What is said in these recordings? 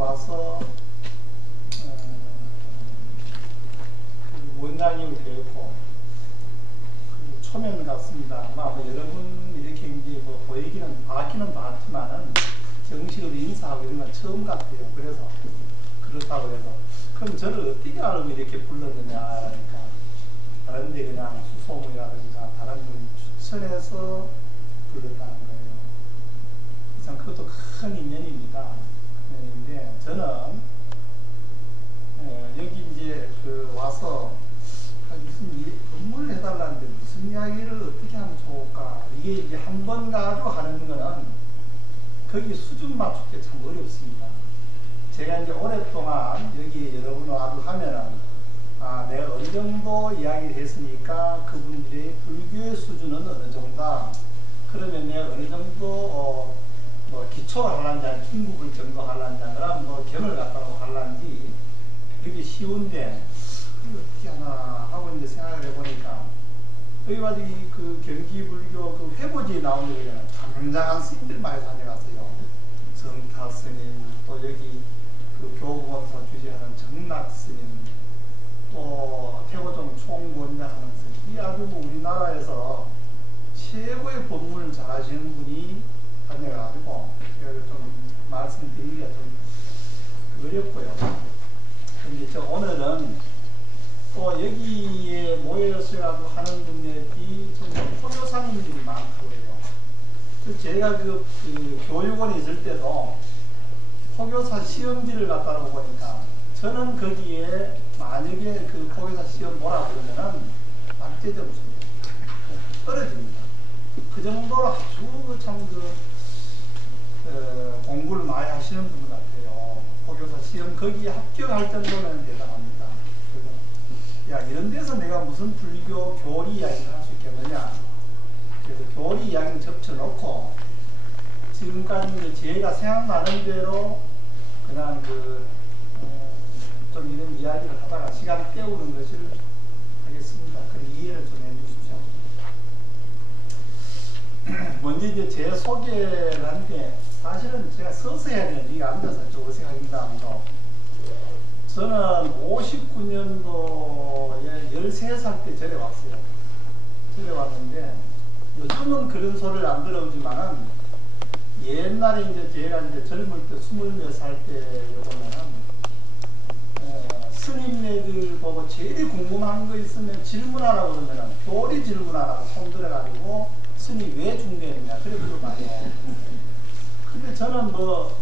와서 그 원장님이 되었고 초면 같습니다. 아마 뭐 여러분 이렇게 이제 뭐 보이기는 봤기는 봤지만은 정식으로 인사하고 이런 건 처음 같아요. 그래서 그렇다고 해서 그럼 저를 어떻게 알고 이렇게 불렀느냐 하니까 다른데 그냥 수소문이라든가 다른 분이 추천해서 불렀다는 거예요. 그래서 그것도 큰 인연입니다. 인연인데 저는 여기 이제 그 와서 무슨 업무를 해달라는데 무슨 이야기를 어떻게 하면 좋을까? 이게 이제 한 번 가지고 하는 거는 거기 수준 맞추기 참 어렵습니다. 제가 이제 오랫동안 여기 여러분 와도 하면은 내가 어느 정도 이야기를 했으니까 그분들의 불교의 수준은 어느 정도다. 그러면 내가 어느 정도 뭐 기초를 하려는지 중국을 정도 하려는지 그럼 뭐 견을 갖다고 하려는지 그게 쉬운데 어떻게 하나 하고 이제 생각을 해보니까 여기 와서 그 경기불교 그 회보지에 나오는 거잖아요. 당장한 스님들 많이 다녀갔어요. 정타 스님, 또 여기 그 교보원사 주재하는 정락 스님, 또 태고종 총권장하는 스님. 이 아주 뭐 우리나라에서 최고의 법문을 잘하시는 분이 다녀가지고 좀 말씀드리기가 좀 어렵고요. 근데 저 오늘은 또 여기에 모여서라도 하는 분들이 정말 포교사님들이 많고요. 제가 그 교육원에 있을 때도 포교사 시험지를 갖다 놓고 보니까 저는 거기에 만약에 그 포교사 시험 보라 그러면은 낙제 점수 떨어집니다. 그 정도로 아주 참 공부를 많이 하시는 분 같아요. 포교사 시험 거기 합격할 정도면 대단합니다. 야, 이런 데서 내가 무슨 불교 교리 이야기를 할 수 있겠느냐. 그래서 교리 이야기를 접쳐놓고 지금까지 제가 생각나는 대로 그냥 좀 이런 이야기를 하다가 시간 때우는 것을 하겠습니다. 그 이해를 좀 해주십시오. 먼저 이제 제 소개를 하는데 사실은 제가 서서 해야 되는데 이게 앉아서 좀 어색합니다. 저는 59년도에 13살 때 절에 왔어요. 절에 왔는데 요즘은 그런 소리를 안 들어오지만은 옛날에 이제 제가 이제 젊을 때 24살 때 보면은 스님네들 보고 제일 궁금한 거 있으면 질문하라고 그러면은 교리 질문하라고 손들어가지고 스님 왜 중대했냐 그래 물어봐요. 근데 저는 뭐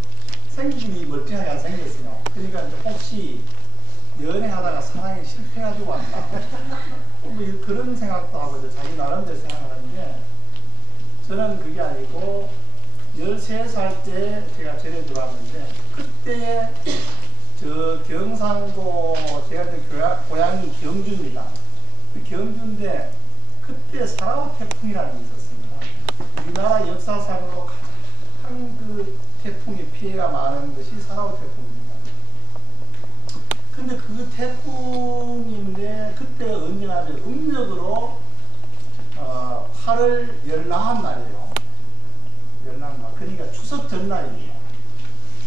생기기 멀쩡하게 안 생겼어요. 그러니까 이제 혹시 연애하다가 사랑에 실패가지고 왔나 뭐 그런 생각도 하고 이제 자기 나름대로 생각하는데 저는 그게 아니고 13살 때 제가 절에 들어왔는데 그때 저 경상도 제가 고향이 경주입니다. 그 경주인데 그때 사라오 태풍이라는 게 있었습니다. 우리나라 역사상으로 가장 그 태풍의 피해가 많은 것이 사라오 태풍입니다. 근데 그 태풍인데 그때 언제냐면 음력으로 8월 19날이에요. 19날. 그러니까 추석 전날입니다.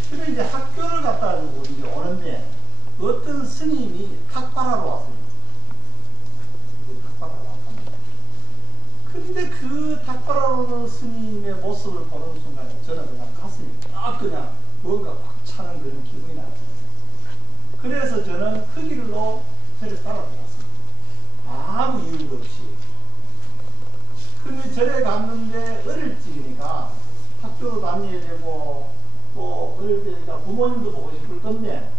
그래서 이제 학교를 갔다 주고 이제 오는데 어떤 스님이 탁발하러 왔어요. 탁발하러 왔답니다. 근데 그 탁발하러 오는 스님의 모습을 보는 순간에 저는 그냥 가슴이 딱 그냥 뭔가 꽉 차는 그런 기분이 났어요. 그래서 저는 그 길로 절에 따라 들어갔습니다. 아무 이유도 없이. 근데 절에 갔는데 어릴 적이니까 학교도 다녀야 되고 또 어릴 때니까 부모님도 보고 싶을 건데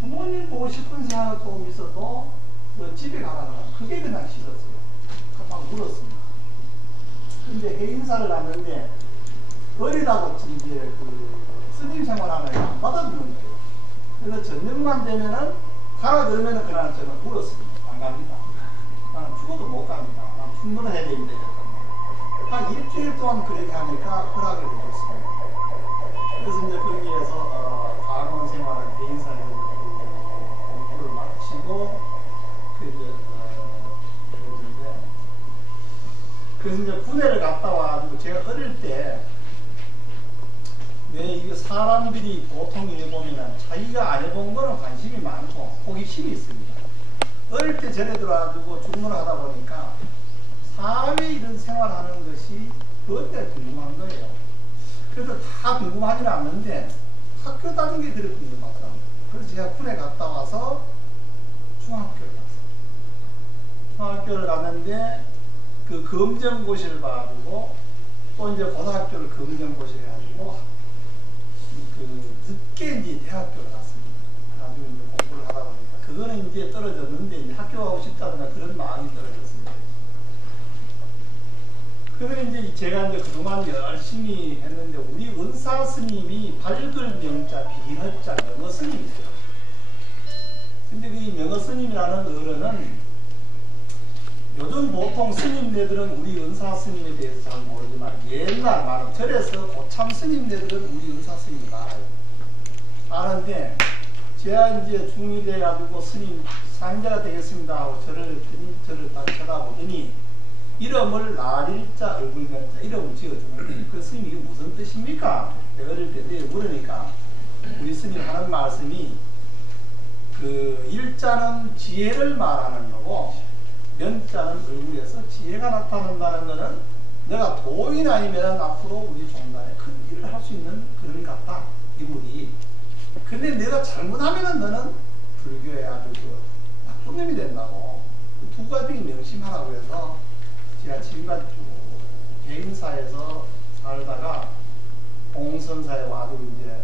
부모님 보고 싶은 생각은 조금 있어도 집에 가라가 그게 그냥 싫었어요. 막 울었습니다. 근데 해인사를 갔는데 어리다고 이제 그 스님 생활하면 안 받아주는 거예요. 그래서 저녁만 되면은 가라 그러면은 그날 저는 울었습니다. 안 갑니다. 나는 죽어도 못 갑니다. 난 충분히 해야 됩니다. 한 일주일 동안 그렇게 하니까 허락을 해줬습니다. 그래서 이제 거기에서 강원 생활을 개인사를 공부를 마치고 그랬는데 그래서 이제 군대를 갔다 와가지고 제가 어릴 때 왜 이거 사람들이 보통 이래 보면은 자기가 안 해본 거는 관심이 많고 호기심이 있습니다. 어릴 때 전에 들어가지고 중문을 하다 보니까 사회 이런 생활하는 것이 그때 궁금한 거예요. 그래도 다 궁금하지는 않는데 학교 다니는 게 그렇게 궁금하더라고요. 그래서 제가 군에 갔다 와서 중학교를 갔어요. 중학교를 갔는데 그 검정고시를 봐가지고 또 이제 고등학교를 검정고시를 해가지고 그 늦게 이제 대학교를 갔습니다. 나중에 이제 공부를 하다 보니까 그거는 이제 떨어졌는데 이제 학교 가고 싶다든가 그런 마음이 떨어졌습니다. 그러면 이제 제가 이제 그동안 열심히 했는데 우리 은사 스님이 밝을 명자 비허자 명어 스님이세요. 근데 그 명어 스님이라는 어른은 요즘 보통 스님네들은 우리 은사 스님에 대해서 잘 모르지만 옛날 말은 절에서 고참 스님네들은 우리 은사 스님을 알아요. 아는데 제가 이제 중이 돼가지고 스님 상자가 되겠습니다 하고 저를 딱 쳐다보더니 이름을 날일자 얼굴면자 이름을 지어주는 그 스님 이게 무슨 뜻입니까? 내가 어릴 때 물으니까 우리 스님 하는 말씀이 그 일자는 지혜를 말하는 거고 면자는 얼굴에서 지혜가 나타난다는 것은 내가 도인 아니면 앞으로 우리 종단에 큰 일을 할 수 있는 그런 것 같다. 인물이. 근데 내가 잘못하면 너는 불교에 아주 그 나쁜 놈이 된다고. 두 가지 명심하라고 해서 제가 지금까지 쭉 개인사에서 살다가 공선사에 와도 이제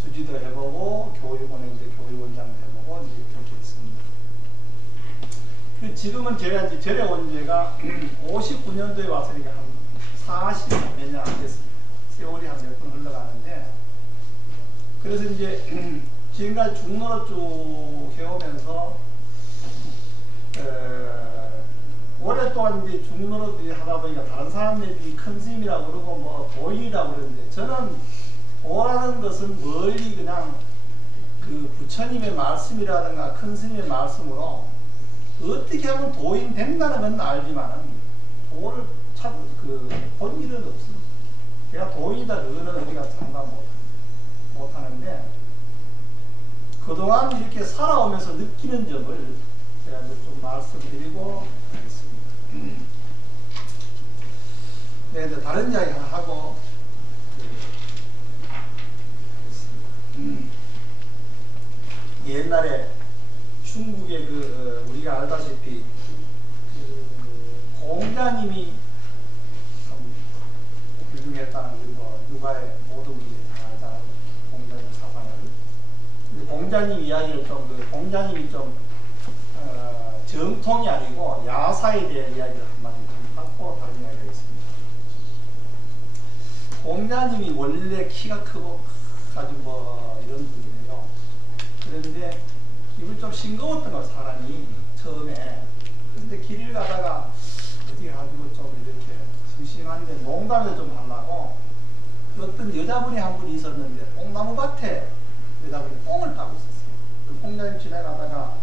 주지도 해보고 교육원에 이제 교육원장도 해보고 이제 그렇게 했습니다. 지금은 제가 이제 절에 온 지가 59년도에 왔으니까 한 40 몇 년 안 됐습니다. 세월이 한 몇 번 흘러가는데 그래서 이제 지금까지 중노릇 쭉 해오면서 오랫동안 이제 중노릇 하다 보니까 다른 사람들이 큰 스님이라고 그러고 뭐 도인이라고 그러는데 저는 도라는 것은 멀리 그냥 그 부처님의 말씀이라든가 큰 스님의 말씀으로 어떻게 하면 도인 된다는 건 알지만은 도를 본 일은 없습니다. 제가 도인이다 그거는 우리가 상관 못하는데 그동안 이렇게 살아오면서 느끼는 점을 제가 이제 좀 말씀드리고 하겠습니다. 네, 이제 다른 이야기 하나 하고 옛날에 중국의 우리가 알다시피 공자님이 훌륭했다는 뭐 누가의 모든 분들이 다 알잖아요. 공자님 사상을. 공자님 이야기를 좀 공자님이 좀 정통이 아니고 야사에 대한 이야기를 한마디 좀 하고 다른 이야기가 있습니다. 공자님이 원래 키가 크고 아주 뭐 이런 분이에요. 그런데 기분이 좀 싱거웠던 거 사람이 처음에. 그런데 길을 가다가 어디 가지고 좀 이렇게 심심한데 농담을 좀 하려고 어떤 여자분이 한 분이 있었는데 뽕나무 밭에 여자분이 뽕을 따고 있었어요. 그 공자님 지나가다가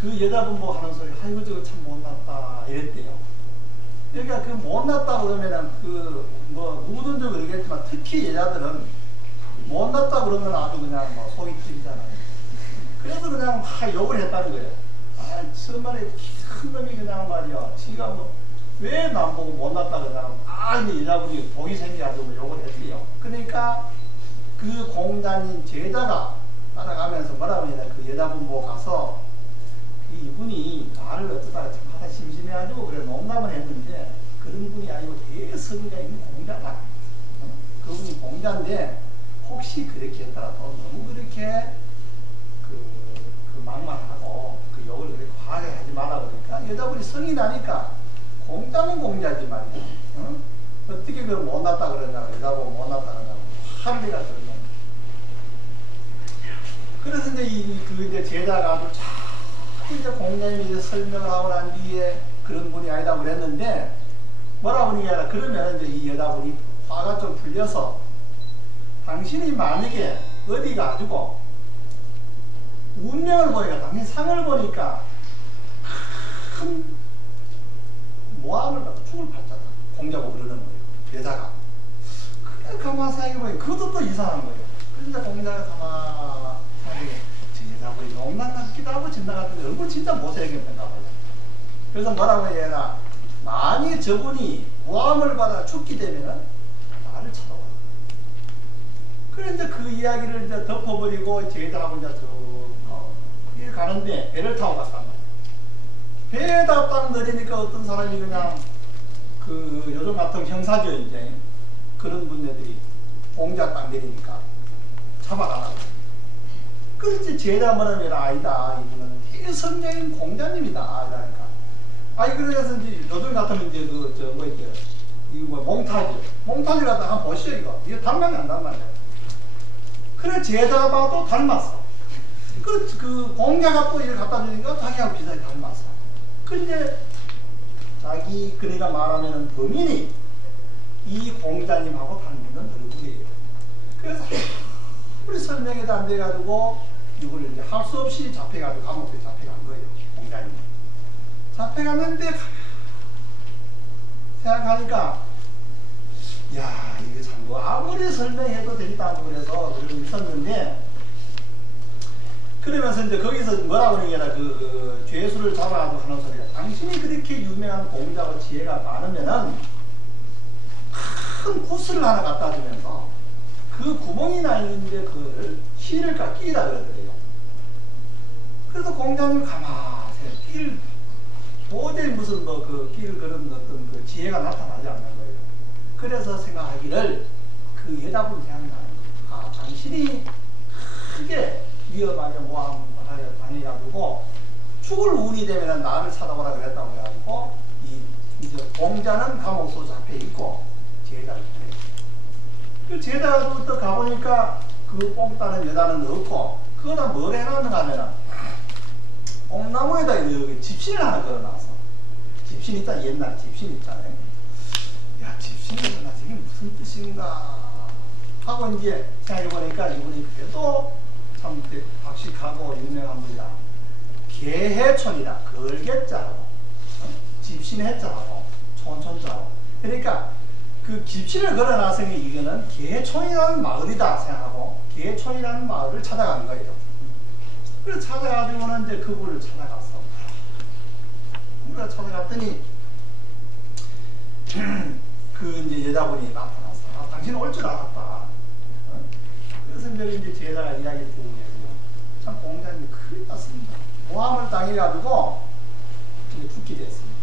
그 여자분 뭐 하는 소리 아이고 저거 참 못났다 이랬대요. 그러니까 그 못났다 그러면은 그 뭐 누구든지 그러겠지만 특히 여자들은 못났다 그러면 아주 그냥 뭐 속이 찌잖아요. 그래서 그냥 막 욕을 했다는 거예요. 아, 정말에 큰 놈이 그냥 말이야. 지가 뭐, 왜 남 보고 못났다 그러냐. 아, 이제 여자분이 복이 생겨가지고 욕을 했대요. 그러니까 그 공자님 제자가 따라가면서 뭐라고 하냐. 그 여자분 보고 가서 이분이 나를 어쩌다가 참 하다 심심해가지고 그래 농담을 했는데 그런 분이 아니고 되게 성가인 공자다. 그분이 공자인데 혹시 그렇게 했더라도 너무 그렇게 그 막말하고 그 욕을 그렇게 과하게 하지 마라 그러니까 여자분이 성이 나니까 공자는 공자지 말이야. 어? 어떻게 그걸 못났다 그러냐고 여자보고 못났다 그러냐고 한대가 들면 그래서 이제 이제 제자가 아주 자꾸 이제 공자님이 이제 설명을 하고 난 뒤에 그런 분이 아니다 그랬는데 뭐라고 하는 게 아니라 그러면 이제 이 여자분이 화가 좀 풀려서 당신이 만약에 어디 가지고 운명을 보니까 당신 상을 보니까 큰 모함을 받고 죽을 팔자다. 공자고 그러는 거예요. 여자가. 가만 생각해보니 그것도 또 이상한 거예요. 그런데 공자가 가만 생각해 저 여자분이 농담 같기도 하고 진담 같은데 얼굴 진짜 못생겼던가 봐요. 그래서 뭐라고 해야 하나, 만약 저분이 고함을 받아 죽게 되면은 나를 찾아와. 그래 이제 그 이야기를 이제 덮어버리고 제자하고 이제 길 가는데 배를 타고 갔단 말이에요. 배에다 딱 내리니까 어떤 사람이 그냥 그 요즘 같은 형사죠 이제 그런 분들이 공자 딱 내리니까 잡아가라고. 그렇지 제자 뭐라면 아니다 이분은 대성령인 공자님이다 이러니까. 아니 그래서 이제 요즘 같으면 이제 그 저 뭐 있죠 이거 뭐 몽타주 갖다 한번 보시죠 이거 닮았냐 안 닮았냐. 그래 제자가 봐도 닮았어. 그 공자가 또 이걸 갖다 주니까 자기하고 비슷하게 닮았어. 근데 자기 그네가 말하면은 범인이 이 공자님하고 닮는 얼굴이에요. 그래서 우리 설명에도 안 돼가지고 이거를 이제 할 수 없이 잡혀가지고 감옥에 잡혀간 거예요. 공자님 잡혀갔는데 생각하니까 야 이게 참 뭐 아무리 설명해도 되겠다 하고 그래서 그러고 있었는데 그러면서 이제 거기서 뭐라고 그러는 게 아니라 그 죄수를 잡아가지고 하는 소리가 당신이 그렇게 유명한 공자고 지혜가 많으면은 큰 구슬을 하나 갖다 주면서 그 구멍이 나 있는데 그걸 실을 끼라 그러더래요. 그래서 공자님 가만히 도저히 무슨 뭐 그 길 그런 어떤 그 지혜가 나타나지 않는 거예요. 그래서 생각하기를 그 여자분 생각나는 거예요. 아 당신이 크게 위험하게 모함을 당해가지고 죽을 운이 되면 나를 찾아오라 그랬다고 해가지고 이제 공자는 감옥소 잡혀 있고 제자를 보내요. 그 제자도 또 가보니까 그 뽕 따는 여자는 없고 그거다 뭘 해놨는가 하면은 뽕나무에다 여기 집신을 하나 걸어놨어. 집신 있잖아. 옛날 집신 있잖아요. 야 집신을 걸어놨어. 이게 무슨 뜻인가 하고 이제 생각해보니까 이분이 그래도 참 박식하고 유명한 분이다. 개해촌이다. 걸개자라고 집신해자라고 촌촌자라고. 그러니까 그 집신을 걸어놨으니 이거는 개해촌이라는 마을이다 생각하고 개해촌이라는 마을을 찾아간 거예요. 그래서 찾아가지고는 이제 그분을 찾아갔어. 우리가 찾아갔더니 그 이제 여자분이 나타났어. 아, 당신 올 줄 알았다. 그래서 이제 제자가 이야기 듣고 참 공자님이 큰일 났습니다. 모함을 당해가지고 이제 죽게 됐습니다.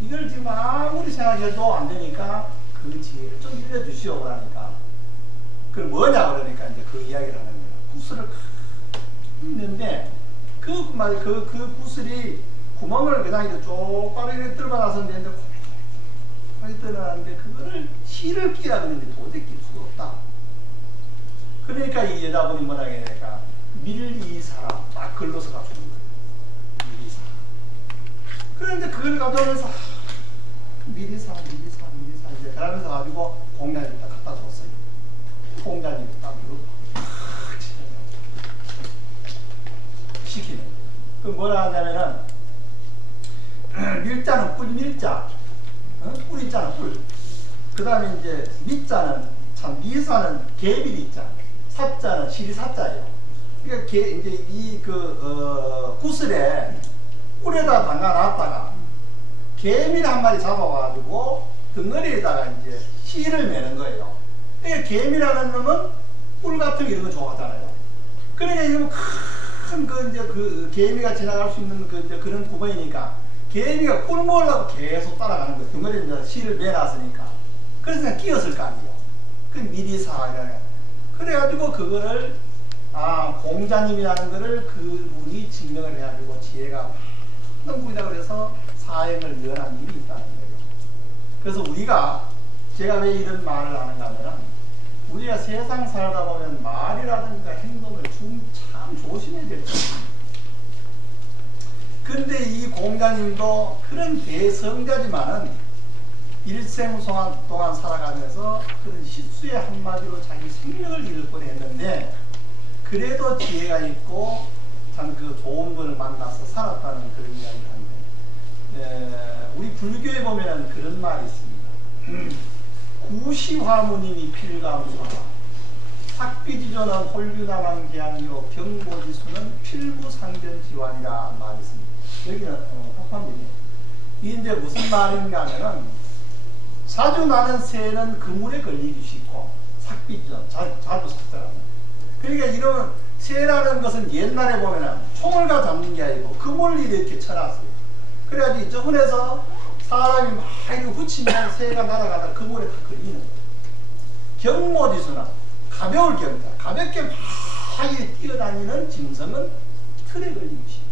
이걸 지금 아무리 생각해도 안 되니까 그 지혜를 좀 알려주시오 그러니까 그걸 뭐냐 그러니까 이제 그 이야기를 하는 거예요. 구슬을 있는데 그 구슬이 구멍을 그냥 이제 쪽바로 이렇게 뚫어놔서 되는데 고리 뚫어놨는데 그거를 실을 끼라 그러는데 도저히 낄 수가 없다. 그러니까 이 여자분이 뭐라 해야 될까? 밀이사라 딱 글로서 가져온 거예요. 밀이사. 그런데 그걸 가져오면서 밀이사 이제 그러면서 가지고 공자님 딱 갖다 줬어요. 공자님이 딱 이러고 시키는 거예요. 그 뭐라 하냐면은 밀자는 꿀밀자, 꿀이자는 꿀. 그 다음에 이제 밑자는 참 미사는 개밀이자, 사자는 시리사자예요. 그러니까 이제 이 구슬에 꿀에다 담가놨다가 개밀 한 마리 잡아가지고 덩어리에다가 이제 실을 매는 거예요. 그러니까 개밀이라는 놈은 꿀 같은 거 이런 거 좋아하잖아요. 그러니까 이거 큰 이제 그 개미가 지나갈 수 있는 이제 그런 구멍이니까 개미가 꿀 먹으려고 계속 따라가는 거예요. 덩어리에 이제 실을 매놨으니까. 그래서 그냥 끼었을 거 아니에요. 그 미리사. 그래가지고 그거를 공자님이라는 거를 그분이 증명을 해가지고 지혜가 많은 분이다 그래서 사행을 이어난 일이 있다는 거예요. 그래서 제가 왜 이런 말을 하는가 하면 우리가 세상 살다 보면 말이라든가 행동을 참 조심해야 될 거예요. 근데 이 공자님도 그런 대성자지만은 일생 동안 살아가면서 그런 실수의 한마디로 자기 생명을 잃을 뻔했는데 그래도 지혜가 있고 참 그 좋은 분을 만나서 살았다는 그런 이야기를 하는데 우리 불교에 보면은 그런 말이 있습니다. 구시화무님이 필감수하라. 삭비지조는 홀류남왕기양이요 경보지수는 필구상전지환이라 말이 있습니다. 여기는 합판입니다. 이게 이제 무슨 말인가 하면은 자주 나는 새는 그물에 걸리기 쉽고 삭비지조 자주 삭자랍니다. 그러니까 이런 새라는 것은 옛날에 보면은 총을 가 잡는 게 아니고 그물을 이렇게 쳐놨어요. 그래가지고 저분에서 사람이 막 이렇게 후치면 새가 날아가다 그물에 다 걸리는 거예요. 경모지수는 가벼울 경우다. 가볍게 막 뛰어다니는 짐승은 틀에 걸리기 쉽다.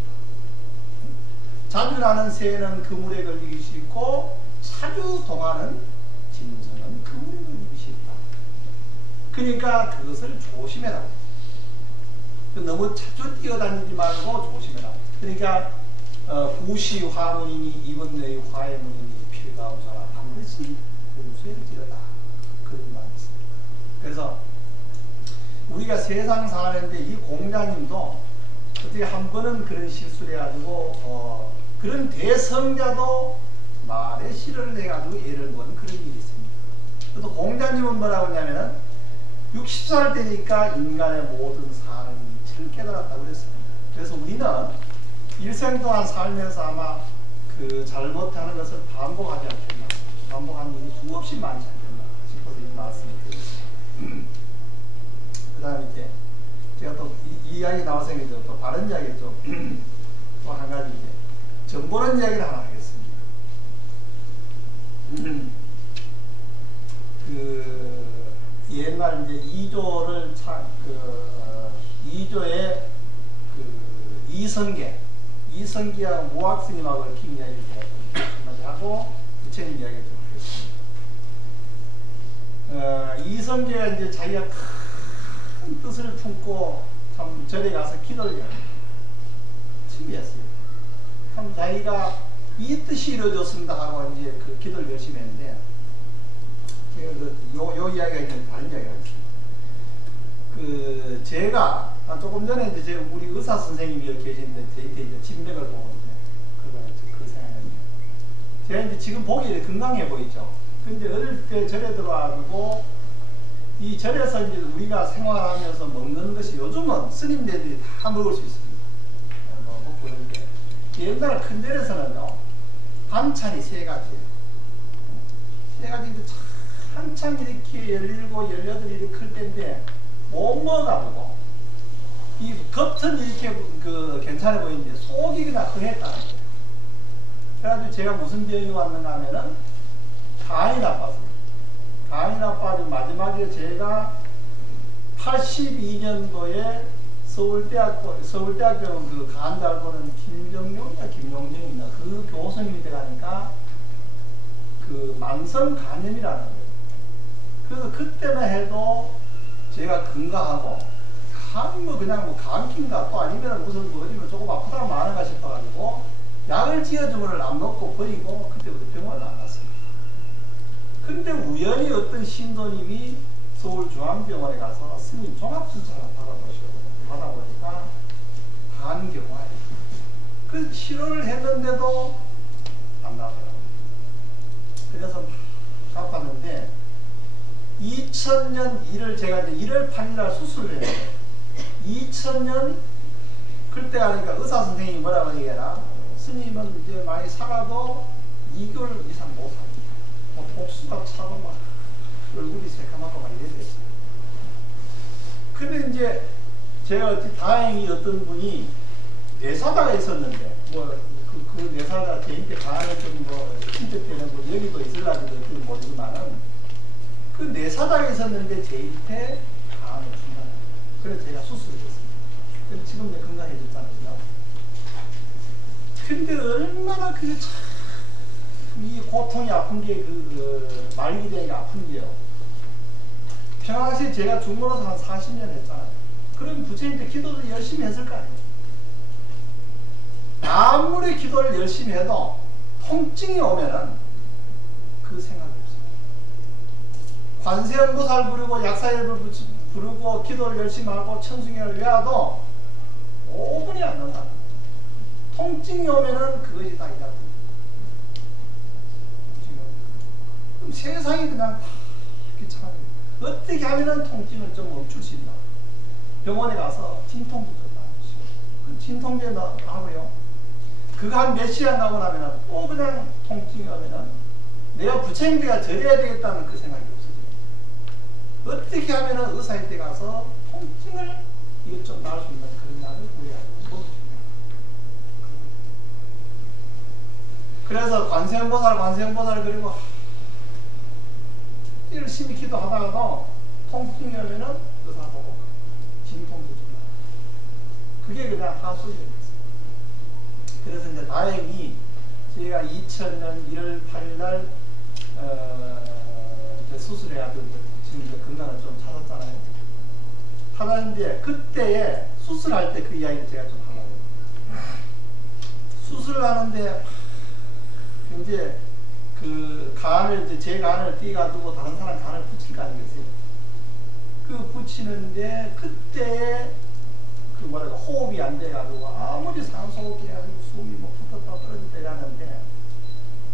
자주 나는 새는 그물에 걸리기 쉽고 자주 동하는 짐승은 그물에 걸리기 쉽다. 그러니까 그것을 조심해라. 너무 자주 뛰어다니지 말고 조심해라. 그러니까 구시 화문이니 이번내의 화해문이니 필가우사라 반드시 용서할지어다. 그런 말이 있습니다. 그래서 우리가 세상 사는데 이 공자님도 어떻게 한 번은 그런 실수를 해가지고 그런 대성자도 말에 실언을 해가지고 애를 먹은 그런 일이 있습니다. 그래서 공자님은 뭐라고 하냐면은 60살 되니까 인간의 모든 사는 이치를 깨달았다고 그랬습니다. 그래서 우리는 일생 동안 살면서 아마 그 잘못하는 것을 반복하지 않겠나, 반복하는 일이 수없이 많지 않겠나 싶어서 이 말씀을 드렸습니다. 그 다음에 이제 제가 또 이 이야기 나와서 또 다른 이야기 또 한 가지 이제 전보는 이야기를 하나 하겠습니다. 그 옛날 이제 이조를 이조의 그 이성계하고 무학스님하고 얽힌 이야기를 한마디 하고 부처님 이야기를 좀 하겠습니다. 이성계가 이제 자기가 큰 뜻을 품고 참 절에 가서 기도를 준비했어요. 참 자기가 이 뜻이 이루어졌습니다 하고 이제 그 기도를 열심히 했는데 요 이야기가 이제 다른 이야기가 있습니다. 그 제가 조금 전에 이제 우리 의사 선생님이 여기 계신데 제 이제 진맥을 보고 이제 그 생각이 제가 이제 지금 보기 건강해 보이죠. 근데 어릴 때 절에 들어와가지고 이 절에서 이제 우리가 생활하면서 먹는 것이 요즘은 스님네들이 다 먹을 수 있습니다. 먹고 그런데 옛날 큰 절에서는요 반찬이 세 가지예요. 세 가지인데 한참 이렇게 17, 18 이렇게 클 때인데 못 먹어가지고 이 겉은 이렇게 그 괜찮아 보이는데 속이 그냥 흥했다는 거예요. 그래가지고 제가 무슨 병이 왔는가 하면은 간이 나빴어요. 간이 나빠지고 마지막에 제가 82년도에 서울대학교 그 간 잘 보는 김정용이나 김용정이나 그 교수님이 돼가니까 그 만성 간염이라는 거예요. 그래서 그때만 해도 제가 건강하고 간이 뭐 그냥 뭐 감기인가 또 아니면 무슨 뭐 어디면 조금 아프다 마는가 싶어가지고 약을 지어주면 안 먹고 버리고 그때부터 병원을 안 갔습니다. 근데 우연히 어떤 신도님이 서울중앙병원에 가서 스님 종합검사를 받아보니까 간경화예요. 그 치료를 했는데도 안 나더라고요. 그래서 갚았는데 2000년 1월 제가 이제 1월 8일날 수술을 했어요. 2000년 그때 하니까 의사 선생님이 뭐라고 얘기해라. 스님은 이제 많이 살아도 2개월 이상 못 삽니다. 뭐 복수가 차고 막 얼굴이 새까맣고 막 이래 됐어요. 근데 이제 제가 어찌 다행히 어떤 분이 내사다가 있었는데 뭐 그 내사다 저한테 간을 좀뭐 힘들때는 뭐 여기도 있을라도 모르지만은 그 내사다가 있었는데 제한테 간을 준다는 거예요. 그래서 제가 수술을 했습니다. 지금 내 건강해졌잖아요. 근데 얼마나 그 참 이 고통이 아픈 게 말기 되는 게 아픈 게요. 평상시에 제가 중고로서 한 40년 했잖아요. 그럼 부처님한테 기도를 열심히 했을 거 아니에요. 아무리 기도를 열심히 해도 통증이 오면은 그 생각이 없어요. 관세음보살 부르고 약사일을 부르고 기도를 열심히 하고 천승연을 외워도 5분이 안 난다. 통증이 오면은 그것이 다 잊어버립니다. 그럼 세상이 그냥 어떻게 하면은 통증을 좀 멈출 수 있나. 병원에 가서 진통도 좀 나주시고, 그 진통제 하고요. 그거 한 몇 시간 가고 나면은 또 그냥 통증이 오면은 내가 부처님들과 절해야 되겠다는 그 생각이 없어져요. 어떻게 하면은 의사한테 가서 통증을 이것 좀 나을 수 있는 그런 약을 구해야 되고. 그래서 관세음보살 그리고 열심히 기도하다가도 통증이 오면은 의사 보고 진통도 좀 나요. 그게 그냥 하수였어요. 그래서 이제 다행히 저희가 2000년 1월 8일 날 이제 수술해야 되고 지금 이제 건강을 좀 찾았잖아요. 찾았는데 그때에 수술할 때 그 이야기를 제가 좀 하려고 해요. 수술을 하는데 이제 그 간을 이제 제 간을 띄가지고 다른 사람 간을 붙일 거 아니겠어요? 그 붙이는데 그때 그 뭐랄까 호흡이 안 돼가지고 아무리 산소호흡기 해가지고 숨이 뭐 붙었다 떨어졌다 이러는데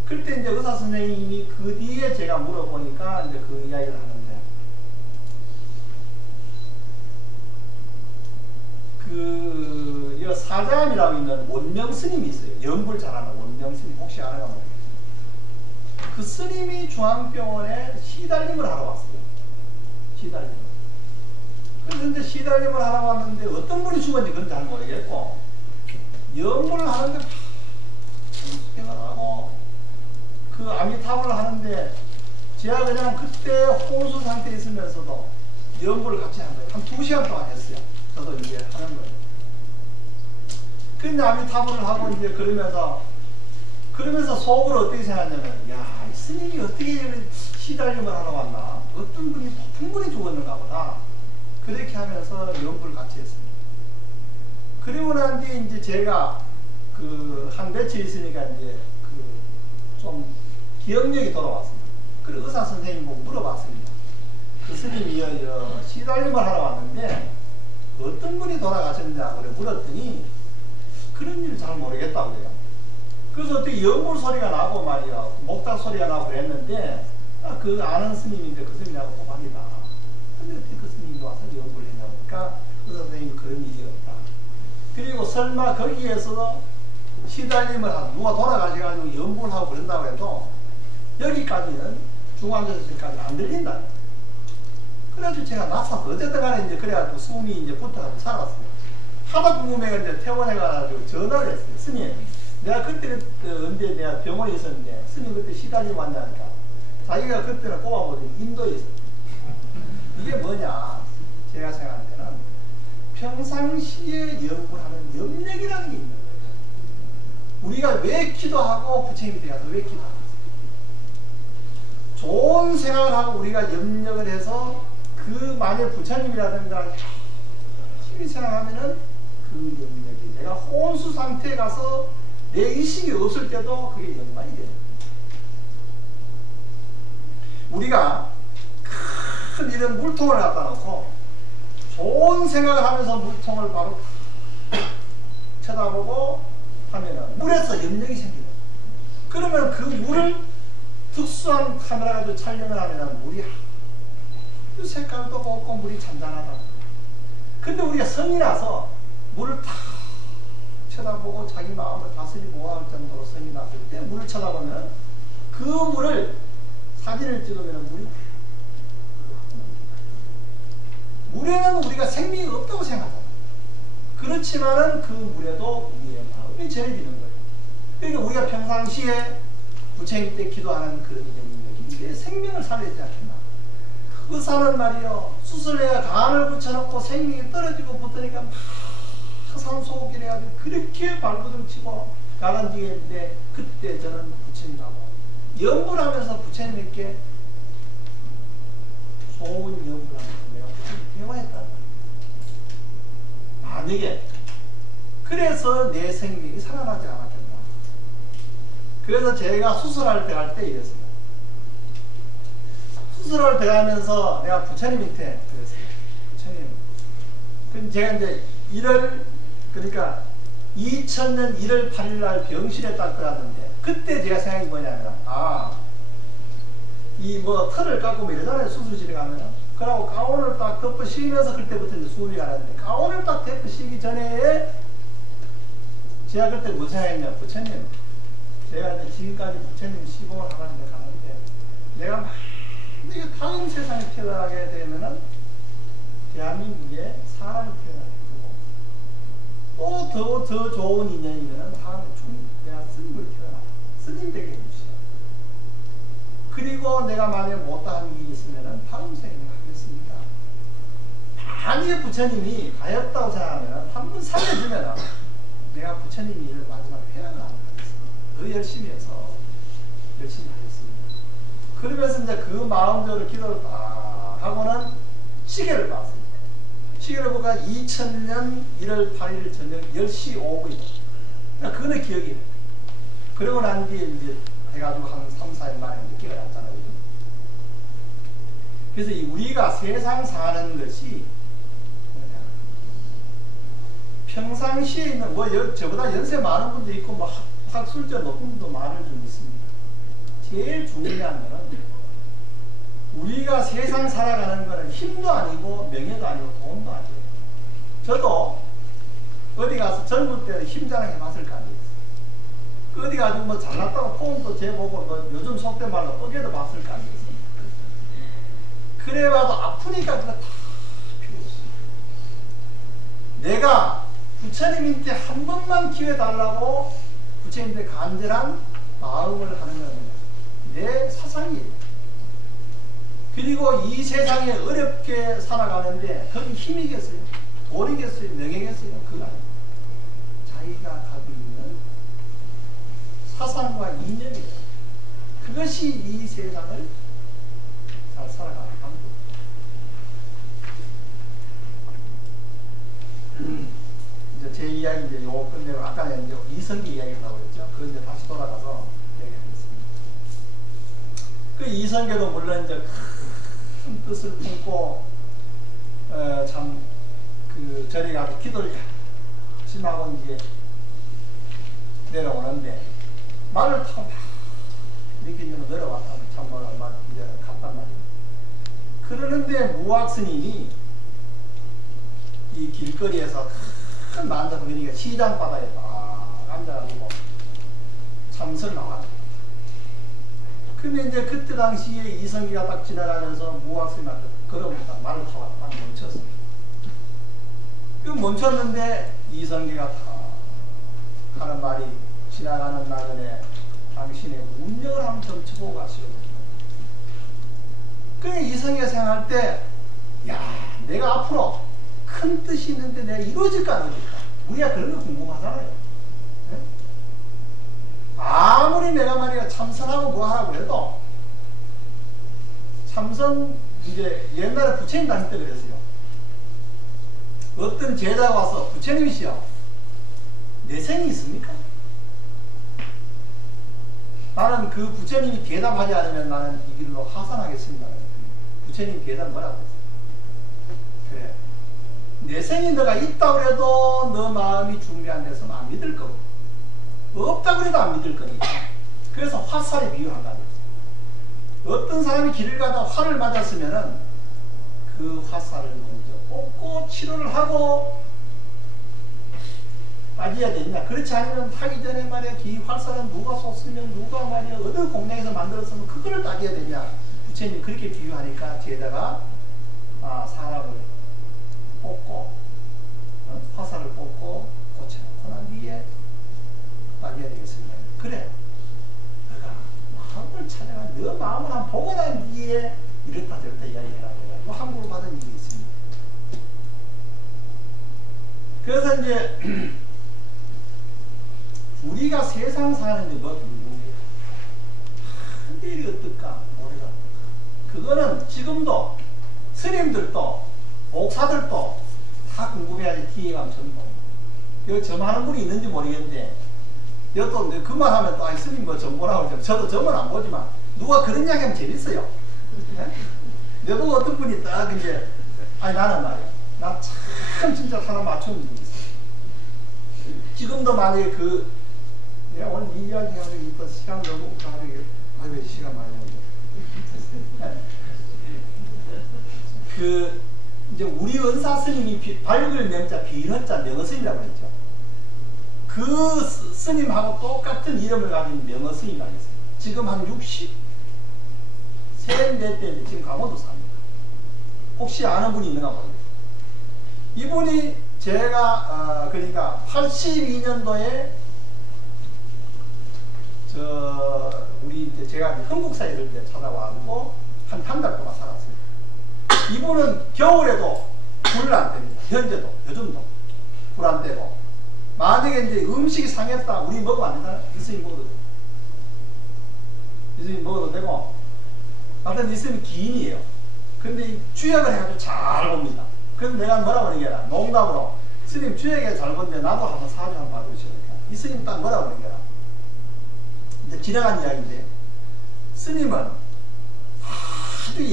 그때 이제 의사 선생님이 그 뒤에 제가 물어보니까 이제 그 이야기를 하는데 그 사자암이라고 있는 원명 스님이 있어요. 연불 잘하는 원명 스님 혹시 아는가 모르겠어요. 그 스님이 중앙병원에 시달림을 하러 왔어요. 시달림을. 그래서 이제 시달림을 하러 왔는데 어떤 분이 죽었는지 그건 잘 모르겠고 연불을 하는데 생각하고 그 아미타불을 하는데 제가 그냥 그때 혼수 상태에 있으면서도 연불을 같이 한 거예요. 한 2시간 동안 했어요. 저도 이제 하는 거예요. 근데 아미타불을 하고 이제 그러면서 속으로 어떻게 생각하냐면 야, 이 스님이 어떻게 시달림을 하러 왔나? 어떤 분이 높은 분이 죽었는가 보다. 그렇게 하면서 연불을 같이 했습니다. 그리고 난 뒤에 이제 제가 그 한 며칠 있으니까 이제 그 좀 기억력이 돌아왔습니다. 그래서 의사 선생님 보고 물어봤습니다. 그 스님이 시달림을 하러 왔는데 어떤 분이 돌아가셨냐 그래 물었더니 그런 일 잘 모르겠다고 그래요. 그래서 어떻게 연불 소리가 나고 말이야 목탁 소리가 나고 그랬는데 그 아는 스님인데 그 스님하고 도박이다. 근데 어떻게 그 스님이 와서 연불을 했냐고 하니까 의사 선생님이 그런 일이 없다. 그리고 설마 거기에서도 시달림을 하고 누가 돌아가셔가지고 연불하고 그런다고 해도 여기까지는 중앙저수지까지 안 들린다. 그래가지고 제가 나서서 어쨌든 간에 이제 그래가지고 숨이 이제 붙어가지고 살았어요. 하다 궁금해가 이제 퇴원해가지고 전화를 했어요. 스님, 내가 그때 언제 내가 병원에 있었는데 스님 그때 시달림 왔냐니까 자기가 그때는 꼽아보더니 인도에 있었어요. 이게 뭐냐? 제가 생각할 때는 평상시에 연구하는 염력이라는 게 있는 거예요. 우리가 왜 기도하고 부처님께 가서 왜 기도하고 좋은 생각을 하고 우리가 염력을 해서 그 만약 부처님이라든가 열심히 생각하면은 그 염력이 내가 혼수 상태에 가서 내 의식이 없을 때도 그게 연관이 돼요. 우리가 큰 이런 물통을 갖다 놓고 좋은 생각을 하면서 물통을 바로 쳐다보고 하면은 물에서 염력이 생기는 거예요. 그러면 그 물을 특수한 카메라 가지고 촬영을 하면은 물이 색깔도 없고 물이 잔잔하다. 근데 우리가 성이라서 물을 탁 쳐다보고 자기 마음을 다스리 모아할 정도로 성이 났을 때 물을 쳐다보면 그 물을 사진을 찍으면 물이 물에는 우리가 생명이 없다고 생각하잖아요. 그렇지만은 그 물에도 우리의 마음이 전해지는 거예요. 그러니까 우리가 평상시에 부처님 때 기도하는 그런 능력이 이게 생명을 살려야 되지 않겠나. 의사는 말이요 수술해야 간을 붙여놓고 생명이 떨어지고 붙으니까 막 산소호흡기를 해가지고 그렇게 발버둥 치고 가라앉히겠는데 그때 저는 부처님하고 연불하면서 부처님께 좋은 연불하면서 내가 대화했다. 만약에 그래서 내 생명이 살아나지 않았겠나. 그래서 제가 수술할 때 갈 때 이랬어요. 수술을 들어가면서 내가 부처님한테 그랬어요. 부처님. 그럼 제가 이제 2000년 1월 8일 날 병실에 딱 들어갔는데 그때 제가 생각이 뭐냐면 이 뭐 털을 깎고 뭐 이러잖아요. 수술실에 가면은. 그러고 가운을 딱 덮어 씌우면서 그때부터 이제 수업이 가는데, 가운을 딱 덮어 씌우기 전에 제가 그때 무슨 생각했냐, 부처님, 제가 이제 지금까지 부처님 시공을 하는데 가는데, 내가 막 이게 다음 세상에 태어나게 되면은 대한민국에 사람을 태어나게 되고, 또 더 좋은 인연이면은 다음에 내가 스님을 태어나 스님 되게 해주시라. 그리고 내가 만약에 못다한 일이 있으면은 다음 생에 하겠습니다. 만약에 부처님이 가였다고 생각하면은 한 번 살려주면은 내가 부처님 일을 마지막에 해야만 하겠습니다. 더 열심히 해서 열심히 하겠습니다. 그러면서 이제 그 마음대로 기도를 딱 하고는 시계를 봤습니다. 시계를 보니까 2000년 1월 8일 저녁 10시 5분이다. 그러니까 그거는 기억이 나요. 그러고 난 뒤에 이제 해가지고 한 3, 4일 만에 이제 깨어났잖아요. 그래서 우리가 세상 사는 것이 평상시에 있는, 저보다 연세 많은 분도 있고, 학술저 높은 분도 많은 분 있습니다. 제일 중요한 거는, 우리가 세상 살아가는 거는 힘도 아니고, 명예도 아니고, 돈도 아니에요. 저도 어디 가서 젊을 때 힘자랑 해봤을 거 아니에요. 어디 가지고 잘났다고 포옹도 재보고, 요즘 속된 말로 뻐개도 봤을 거 아니에요. 그래봐도 아프니까 그거 다 필요 없습니다. 내가 부처님한테 한 번만 기회 달라고 부처님한테 간절한 마음을 하는 겁니다. 내 사상이에요. 그리고 이 세상에 어렵게 살아가는데 거기 힘이겠어요? 돈이겠어요? 명예겠어요? 그거 아니에요. 자기가 가지고 있는 사상과 이념이에요. 그것이 이 세상을 잘 살아가는 방법. 이제 제 이야기 이제 요거 끝내고 아까 이제 이성기 이야기를 하고 있죠. 그거 이제 다시 돌아가서 얘기하겠습니다. 그 이성계도 물론 이제 큰 뜻을 품고 참 그 절에 가서 기도를 열심히 하고 이제 내려오는데 말을 타고 막 이렇게 이제 내려왔다면 참 막 이제 갔단 말이에요. 그러는데 무학 스님이 이 길거리에서 큰 만자 보니까 시장 바닥에 딱 앉아가지고 참설 나와요. 그러면 이제 그때 당시에 이성기가 딱 지나가면서 무학 스님한테 걸어보고 딱 말을 타고 딱 멈췄어요. 그 멈췄는데 이성기가 다 하는 말이 지나가는 나그네 당신의 운명을 한번 점쳐보고 가시오. 그래 이성기가 생각할 때 야 내가 앞으로 큰 뜻이 있는데 내가 이루어질까 안 이루어질까? 우리가 그런 거 궁금하잖아요. 네? 아무리 내가 말이야 참선하고 뭐 하라고 해도 참선 이제 옛날에 부처님 다닐 때 그랬어요. 어떤 제자가 와서 부처님이시여 내생이 있습니까? 나는 그 부처님이 대답하지 않으면 나는 이 길로 하산하겠습니다. 부처님 대답 뭐라고 했어요? 그래 내생이 너가 있다고 해도 너 마음이 준비 안 돼서는 안 믿을 거고 없다고 해도 안 믿을 거니까 그래서 화살에 비유한 거예요. 어떤 사람이 길을 가다 화를 맞았으면은 그 화살을 먼저 뽑고 치료를 하고 빠져야 되냐. 그렇지 않으면 하기 전에 말이야 이 화살은 누가 쏘으면 누가 말이야 어느 공장에서 만들었으면 그거를 따져야 되냐. 부처님 그렇게 비유하니까 제자가 사람을 뽑고 화살을 뽑고 고쳐놓고 난 뒤에 빠져야 되겠습니다. 그래 내가 마음을 찾아가 너 마음을 한번 보고 난 뒤에 이렇다 저렇다 이야기해라. 뭐 항구를 받은 일이 있습니다. 그래서 이제 우리가 세상 사는 게 뭐 궁금해요. 근데 일이 어떨까? 모래가 그거는 지금도 스님들도 목사들도 다 궁금해야지 뒤에 가면 전부. 여기 점하는 분이 있는지 모르겠는데 여기 그 말 하면 또 아니 스님 뭐 점 보라고 그러죠. 저도 점은 안 보지만 누가 그런 이야기 하면 재밌어요. 네? 내보고 어떤 분이 딱 이제 아니 나는 말이야 나 참 진짜 하나 맞추는 분이 있어요. 지금도 만약에 내가 오늘 이 이야기 하면 이따 시간 너무 가지고 아유 시간 많이 나오죠. 이제 우리 은사 스님이 발굴 명자 비헌자 명어스님이라고 그랬죠. 그 스님하고 똑같은 이름을 가진 명어스님이라고 했어요. 지금 한 60, 셋넷 대 지금 강원도 삽니다. 혹시 아는 분이 있는가 모르겠어요. 이분이 제가 그러니까 82년도에 제가 흥국사에 있을 때 찾아와서 한 달 동안 살았어요. 이분은 겨울에도 불 안 뗍니다. 현재도 요즘도 불 안 떼고, 만약에 이제 음식이 상했다 우리 먹으면 안 된다. 이스님 먹어도 돼요. 이스님 먹어도 되고, 하여튼 이스님 기인이에요. 근데 주역을 해가지고 잘 봅니다. 그래서 내가 뭐라고 하는 게 아니라 농담으로, 스님 주역에 잘 본데 나도 한번 사주 한번 봐주시오. 이스님 딱 뭐라고 하는 게 아니라, 이제 지나간 이야기인데, 스님은 아주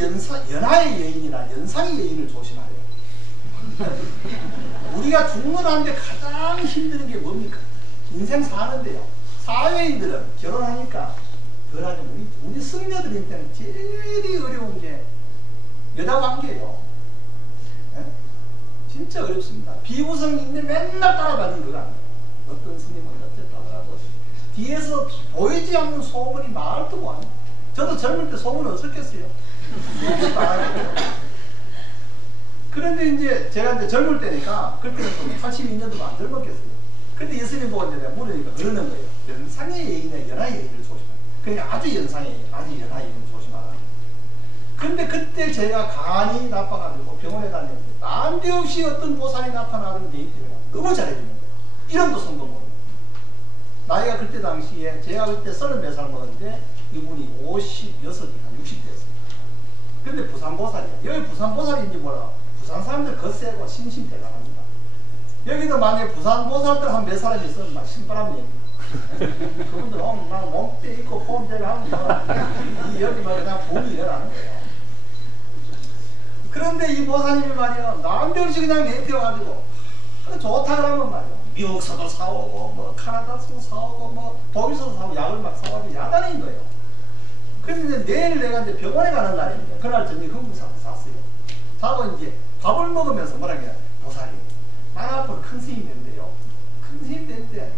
연하의 여인이나 연상의 여인을 조심하래요. 우리가 죽는다는데 가장 힘든 게 뭡니까? 인생 사는데요. 사회인들은 결혼하니까 덜하지만 우리 승려들한테는 제일 어려운 게 여자 관계예요. 네? 진짜 어렵습니다. 비구성인데 맨날 따라다니는 그거 아니에요. 어떤 스님은 어쨌다고 뒤에서 보이지 않는 소문이 말도 안 해요. 저도 젊을 때 소문은 없었겠어요. 그런데 이제 제가 이제 젊을 때니까, 그때는 또 82년도도 안 젊었겠어요. 근데 예수님 보고 이제 내가 물으니까 그러는 거예요. 연상의 예인에 연하의 예인을 조심하라. 그냥 아주 연상의 예인, 아주 연하의 예인을 조심하라. 근데 그때 제가 간이 나빠가지고 병원에 다녔는데, 난데없이 어떤 보살이 나타나는 데 있더라고요. 너무 잘해주는 거예요. 이름도 성도 모르고. 나이가 그때 당시에, 제가 그때 30몇 살 먹었는데, 이분이 56이나 60대였어요. 근데 부산보살이야. 여기 부산보살인지 몰라. 부산 사람들 거세고 신심 대단합니다. 여기도 만약에 부산보살들 한 몇 사람이 있으면 막 신바람 얘기해요. 그분들 막 몸대 있고 폼대를 하면 여기 막 그냥 붐이 일어나는 거예요. 그런데 이 보살님이 말이야, 남들없이 그냥 내태워가지고 좋다 그러면 말이야, 미국서도 사오고 뭐 카나다서도 사오고 뭐 독일서도 사오고 약을 막 사와서 야단인 거예요. 그래서 이제 내일 내가 이제 병원에 가는 날인데, 그날 저녁에 흥국사도 샀어요. 자고 이제 밥을 먹으면서 뭐라 해야, 보살이 난 앞으로 큰 스님이 된대요. 큰 스님이 된대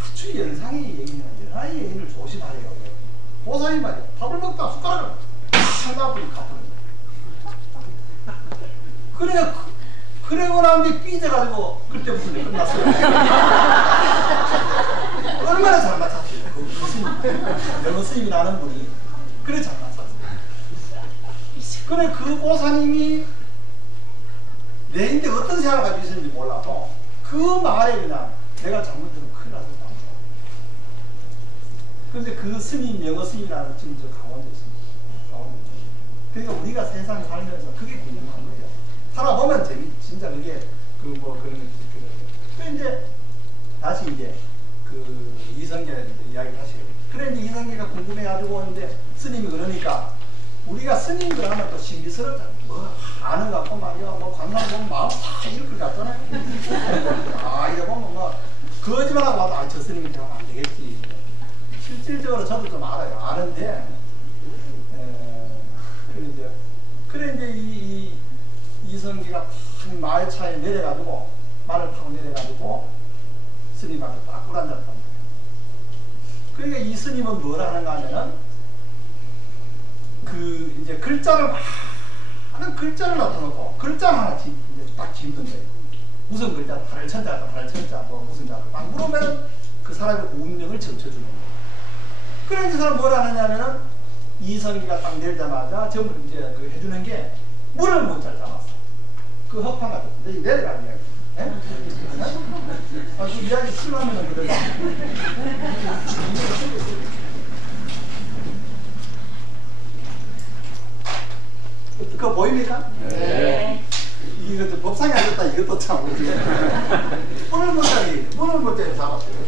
아주 연상의 얘기나 연하의 얘기를 조심하래요. 보살이 말이야, 밥을 먹다가 숟가락을 팍 나쁘게 가버린 거예요. 그래고 나는데 삐져가지고 그때부터 끝났어요. 얼마나 잘 맞췄어요. 그 스님, 영어 스님이라는 분이 그래 잘 맞췄어요. 그래 그 보사님이 내인데 어떤 생각을 가지고 있었는지 몰라도 그 말에 그냥 내가 잘못해서 큰일 났었다. 그런데 그 스님, 영어 스님이라는 지금 저 강원도에 있습니다. 그러니까 우리가 세상 살면서 그게 궁금한 거예요. 살아보면 진짜 그게 그런 그 이제 다시 이제 그 이성계한테 이야기를 하시거든요. 그래 이제 이성계가 궁금해가지고 이제 스님이 그러니까 우리가 스님들 하면 또 신비스럽잖아요. 뭐 아는 것 같고 말이야, 뭐 관상 보면 마음 다 이럴 것 같잖아요. 아 이래 보면 뭐 거짓말하고 와도 아 저 스님이 되면 안 되겠지. 실질적으로 저도 좀 알아요. 아는데 그래 이제 이성기가 말 차에 내려가지고 말을 타고 내려가지고 스님한테 딱 꿇어앉았단 말이에요. 그러니까 이 스님은 뭘 하는가 하면은 그 이제 글자를 많은 글자를 나타놓고 글자 하나 이제 딱 짓는 거예요. 무슨 글자? 달을 천자, 달을 천자, 뭐 무슨 자를 딱 물으면 그 사람의 운명을 점쳐주는 거예요. 그래 이 사람 뭘 하느냐면은 이성기가 딱 내리자마자 전부 이제 그 해주는 게 물을 문자를 잡았어. 그 허파 같은 데 내려가는 이야기. 예? 아, 그 이야기 싫어하면은 그래. 그거 보입니까? 네. 이것도 법상에 앉았다 이것도 참 물을 문자를 잡았어요.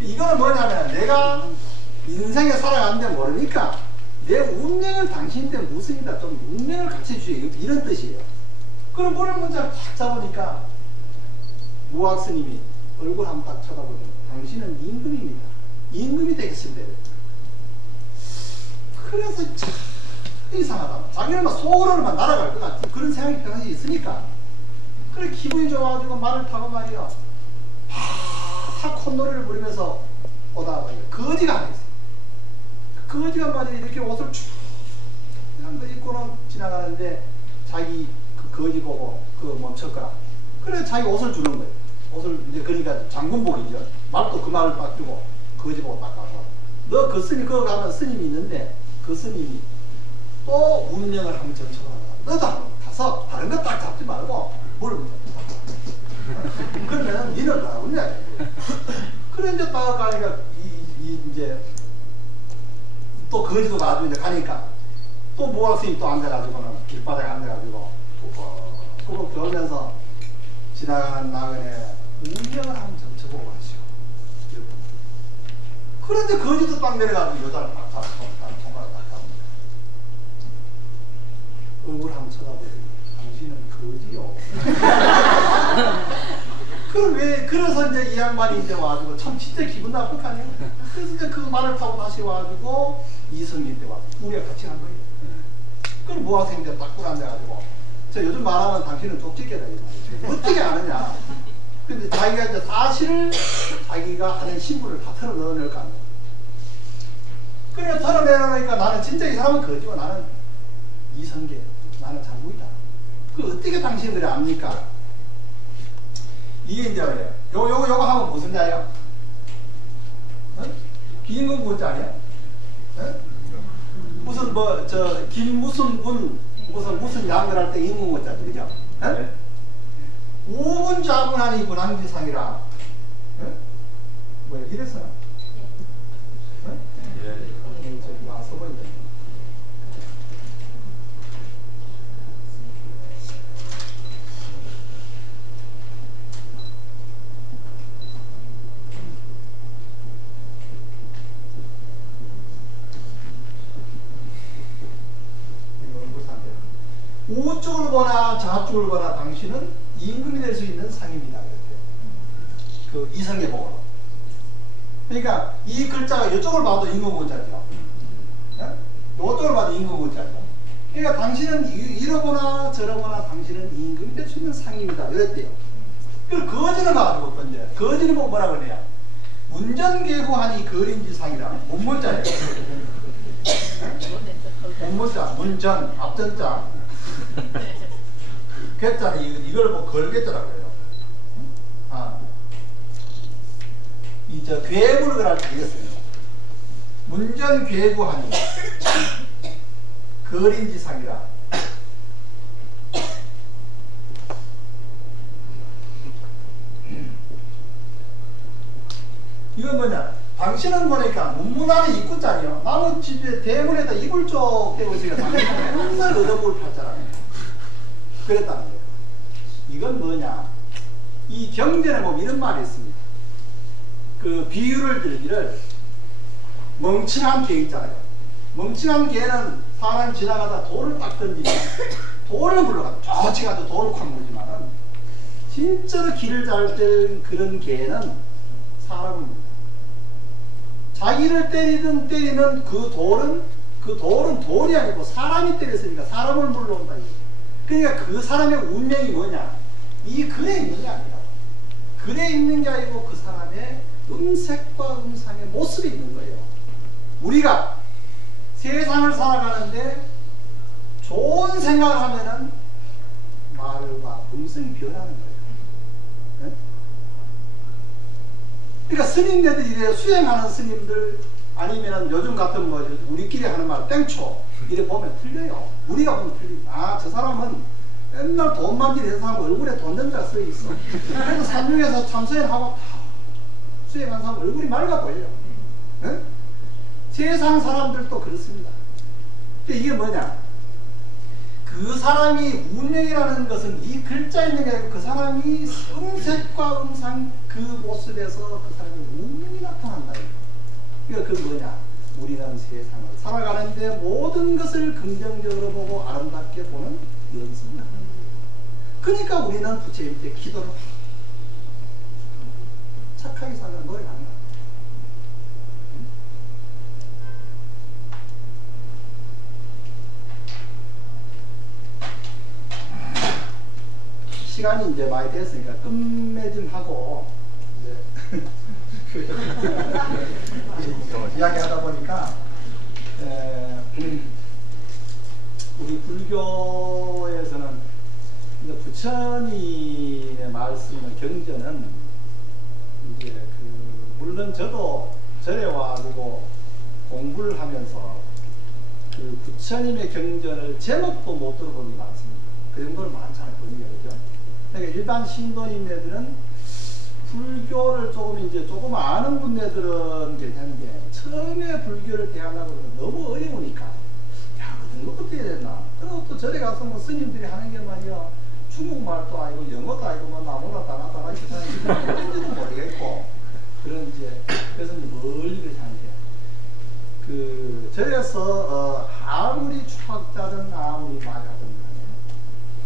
이거는 뭐냐면 내가 인생에 살아가는데 모르니까 내 운명을 당신한테 무슨이다 좀 운명을 같이 주세요 이런 뜻이에요. 그럼 물을 문자를 딱 잡으니까 무학 스님이 얼굴 한번 딱 쳐다보면 당신은 임금입니다. 임금이 되겠습니다. 그래서 참 이상하다. 자기는 막 속으로는 날아갈 것 같은 그런 생각이 평상시 있으니까. 그래 기분이 좋아가지고 말을 타고 말이야. 탁 콧노래를 부르면서 오다가 말이야. 거지가 하나 있어요. 거지가 말이야 이렇게 옷을 쭉 입고는 지나가는데 자기 그 거지 보고 그 멈췄거나. 그래 자기 옷을 주는 거예요. 옷을 이제 그러니까 장군복이죠. 말도 그 말을 딱 주고 거지 보고 딱 가서 너 그 스님 그거 가면 스님이 있는데 그 스님이 또 운명을 한번 전처하라. 너도 한번 가서 다른 거 딱 잡지 말고 물을 그러면 니는 나오냐. 그래 이제 딱 가니까 이제 또 거지도 가지고 이제 가니까 또 모학생이 또 앉아가지고는 길바닥에 앉아가지고 그거 겨우면서 지나가는 나그네 운명을 한번 점쳐보고 가시오. 그런데 거지도 딱 내려가지고 여자를 딱 잡고 손가락 딱 잡습니다. 얼굴 한번 쳐다보더니 당신은 거지요. 그럼 왜 그래서 이제 이 양반이 이제 와가지고 참 진짜 기분 나쁠 거 아니에요. 그래서 이제 그 말을 타고 다시 와가지고 이성기 때 와서 우리가 같이 간 거예요. 그럼 모학생들 딱 꿇어앉아가지고 저 요즘 말하면 당신은 쪽집게다 이 말이죠. 어떻게 아느냐. 근데 자기가 이제 사실을 자기가 하는 신부를 다 털어넣어낼 거 아니에요. 그래 털어내놓으니까 나는 진짜 이 사람은 거지고 나는 이성계, 나는 장국이다. 그 어떻게 당신이 그래 압니까? 이게 이제 그래요. 요거 하면 무슨 자예요? 어? 김인근 군자 아니야? 어? 무슨 뭐 저 김무슨 군 무슨 양을 할 때 인군 군자죠, 그죠? 어? 네. 5분 자분하니 문항지상이라. 어? 뭐야 이래서? 어? 네. 저기 와 써보인다. 우쪽을 보나 좌쪽을 보나 당신은 임금이 될 수 있는 상입니다. 그랬대요. 그 이성의 복으로. 그러니까 이 글자가 이쪽을 봐도 임금문자죠. 이쪽을 봐도 임금문자죠. 그러니까 당신은 이러거나 저러거나 당신은 임금이 될 수 있는 상입니다. 이랬대요. 그리고 거지는 가지고 또 이제 거지는 뭐라 그래요? 문전개구하니 거림지상이라. 문문자예요. 문문자, 문전, 앞전자. 괴자는 이걸 뭐 걸괴자라고 해요. 저 괴물을 할 때 이랬어요. 문전괴구하니 거림지상이라. 이건 뭐냐? 당신은 보니까 문문 안에 입구자리요. 나무 집에 대문에다 이불 쪽 대고 있으니까 당신은 맨날 얻어볼 팔자라는 그랬다는 거예요. 이건 뭐냐? 이 경전에 보면 이런 말이 있습니다. 그 비유를 들기를 멍청한 개 있잖아요. 멍청한 개는 사람이 지나가다 돌을 딱 던지면 돌을 굴러가도 저치 가도 돌을 콱 물지만은 진짜로 길을 잘 때 그런 개는 사람을 물다. 자기를 때리는 그 돌은 돌이 아니고 사람이 때렸으니까 사람을 물러온다. 그러니까 그 사람의 운명이 뭐냐? 이 글에 있는 게 아니라 글에 있는 게 아니고 그 사람의 음색과 음상의 모습이 있는 거예요. 우리가 세상을 살아가는데 좋은 생각을 하면은 말과 음성이 변하는 거예요. 네? 그러니까 스님들이 이래 수행하는 스님들 아니면은 요즘 같은 뭐 우리끼리 하는 말 땡초 이래 보면 틀려요. 우리가 보면 틀리죠. 아, 저 사람은 맨날 돈만 지는 사람 얼굴에 돈 던자가 써 있어. 그래도 산중에서 참수행하고 수행한 사람 얼굴이 맑아 보여요. 네? 세상 사람들도 그렇습니다. 근데 이게 뭐냐? 그 사람이 운명이라는 것은 이 글자에 있는 게 아니고 그 사람이 음색과 음상 그 모습에서 그 사람의 운명이 나타난다. 그러니까 그 뭐냐? 우리는 세상을 살아가는데 모든 것을 긍정적으로 보고 아름답게 보는 연습을 하는 거예요. 그러니까 우리는 부처님 때 기도를 착하게 살는 노래가 아니라 시간이 이제 많이 됐으니까 끝맺음하고 이제 이야기하다 보니까 우리 불교에서는 이제 부처님의 말씀의 경전은 이제 물론 저도 절에 와가지고 공부를 하면서 그 부처님의 경전을 제목도 못 들어본 게 많습니다. 그 정도로 많잖아요, 보니까, 그죠? 그러니까 일반 신도님네들은 불교를 조금 아는 분네들은 괜찮은데, 처음에 불교를 대하려고 하면 너무 어려우니까, 야, 그 정도부터 해야 되나? 그리고 또 절에 가서 뭐 스님들이 하는 게 말이야, 중국말도 아니고, 영어도 아니고, 뭐 나무라 다나다나 이렇게 하는 게 뭔지도 모르겠고, 그런 이제, 그래서 이제 멀리 그렇게 하는 게. 절에서 아무리 추학자든 아무리 말하든 간에